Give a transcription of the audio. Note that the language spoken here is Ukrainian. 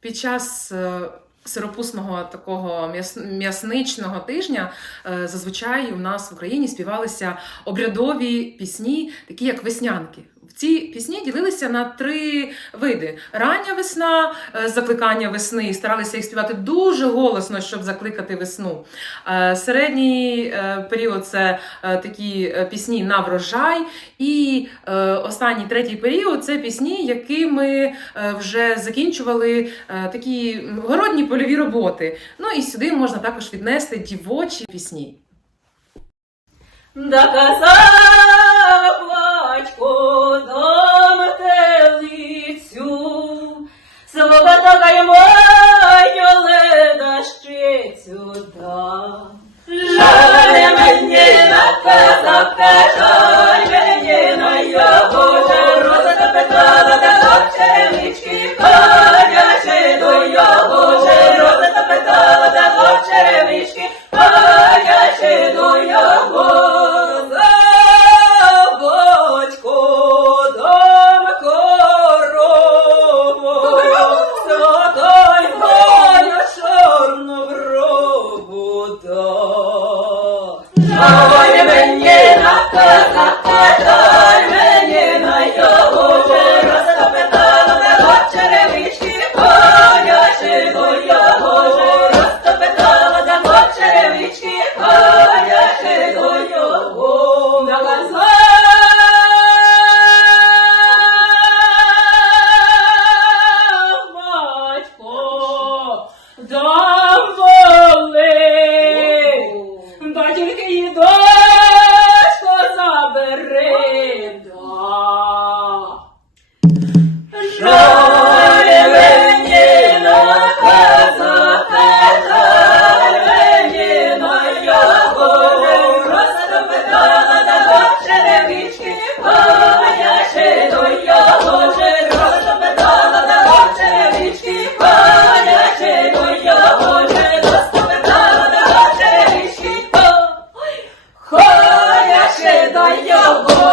Під час е, сиропусного такого м'яс- м'ясничного тижня е, зазвичай у нас в Україні співалися обрядові пісні, такі як веснянки. Ці пісні ділилися на три види: рання весна, е, закликання весни, старалися їх співати дуже голосно, щоб закликати весну. Е, Середній е, період це такі пісні на врожай. І останній третій період це пісні, якими вже закінчували такі городні польові роботи. Ну і сюди можна також віднести дівочі пісні. Да свого така й маю леда ще сюда. Жаль мені на казах жаль дай. Жаль мені наказав, dói, jogou.